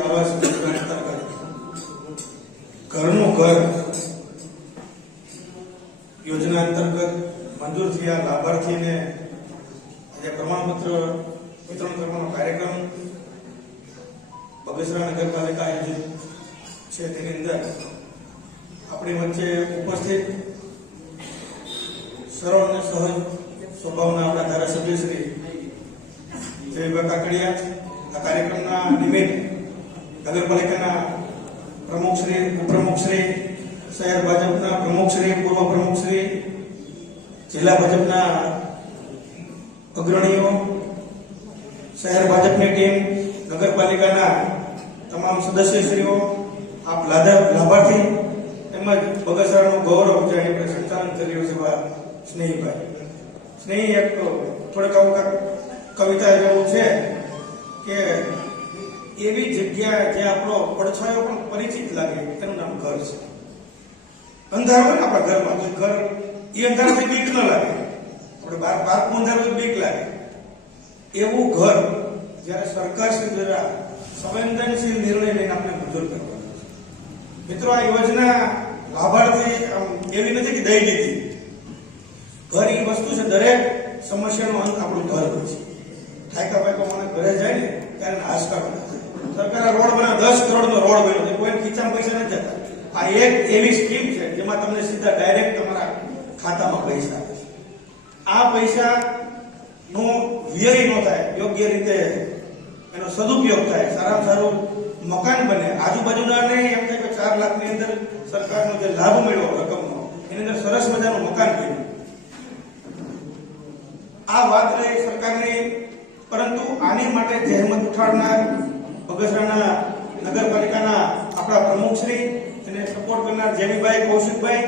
આવાસ ઘરનું ઘર યોજના અંતર્ગત મંજૂર થયા. લાભાર્થીને આજે પ્રમાણપત્ર વિતરણ કરવાનો કાર્યક્રમ બગસરા નગરપાલિકા આયોજિત છે. તેની અંદર આપણી વચ્ચે ઉપસ્થિત સરળ અને સહજ સ્વભાવના આપણા ધારાસભ્ય શ્રી કાકડિયા. આ કાર્યક્રમના નિમિત્ત નગરપાલિકાના પ્રમુખશ્રી ઉપપ્રમુખશ્રી શહેર ભાજપના પ્રમુખશ્રી પૂર્વ પ્રમુખશ્રી જિલ્લા ભાજપના અગ્રણીઓ, શહેર ભાજપની ટીમ નગરપાલિકાના તમામ સદસ્યશ્રીઓ, આપ લાભાર્થી તેમજ બગસરાનું ગૌરવ જે આપણે સંચાલન કરી રહ્યું છે સ્નેહીભાઈ. સ્નેહી એક થોડીક આવું કવિતા જેવું છે કે એવી જગ્યા જે આપણો પડછાયો પણ પરિચિત લાગે, તેનું નામ ઘર છે. અંધારું હોય ને આપણા ઘરમાં, તો ઘર, એ અંધારાથી બીક ન લાગે. આપણે બાર બાર અંધારું બીક લાગે. એવું ઘર, જ્યારે સરકાર શ્રી દ્વારા સંવેદનશીલ નિર્ણય લઈને આપણે મંજૂર કરવાનો છે. મિત્રો, આ યોજના લાભાર્થી એવી નથી કે દઈ દીધી. ઘર એ વસ્તુ છે, દરેક સમસ્યાનો અંત આપણું ઘર હોય છે. ઠાયકા પાયકા માણસ ઘરે જાય ને, ત્યારે નાશ થાય. સરકારે રોડ બનાવ્યો, દસ કરોડનો રોડ બન્યો છે કોઈ ખીચામાં પૈસા નથી જતા. આ એક એવી સ્કીમ છે જેમાં તમને સીધા ડાયરેક્ટ તમારા ખાતામાં પૈસા આવે છે. આ પૈસા નો વ્યય ન થાય, યોગ્ય રીતે એનો સદુપયોગ થાય, સારામાં સારું મકાન બને. આજુબાજુના ને એમ થાય કે ચાર લાખની અંદર સરકારનો જે લાભ મળ્યો રકમનો, એની અંદર સરસ મજાનું મકાન બન્યું. આ વાત રહી સરકારની, પરંતુ આની માટે જહેમત ઉઠાડનાર બગસરાના નગરપાલિકાના આપણા પ્રમુખશ્રી અને સપોર્ટ કરનાર જેમીભાઈ કૌશિકભાઈ.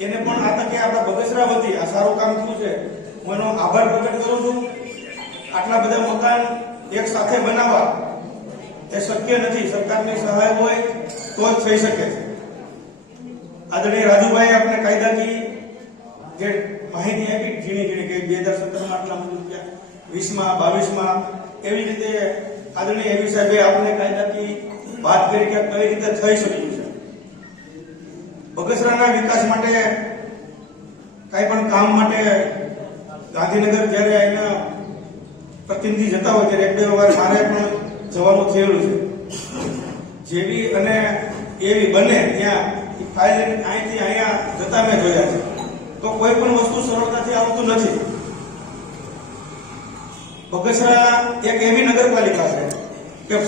એને પણ આ તકે આપણા બગસરા વતી આ સારું કામ થયું છે. હું એનો આભાર પ્રગટ કરું છું. આટલા બધા મકાન એક સાથે બનાવવા એ શક્ય નથી. સરકારની સહાય હોય તો જ થઈ શકે. છે આદરણીય રાજુભાઈ આપણે કાયદાથી જે માહિતી આપી ઝીણી ઝીણી કે બે હજાર સત્તરમાં આટલા થયા. વીસમાં, બાવીસમાં એવી રીતે આદરણીય એવી સાહેબે આપણે કાયદાથી વાત કરી કે કઈ રીતે થઈ શક્યું છે. બગસરાના વિકાસ માટે કઈ પણ કામ માટે ગાંધીનગર જ્યારે એના પ્રતિનિધિ જતા હોય ત્યારે એક બે વાર મારે પણ જવાનું થયેલું છે. જેવી અને એવી બને ત્યાં ફાઇલ અહીંથી અહીંયા જતા મેં જોયા છે. તો કોઈ પણ વસ્તુ સરળતાથી આવતું નથી. બગસરા એક એવી નગરપાલિકા છે કે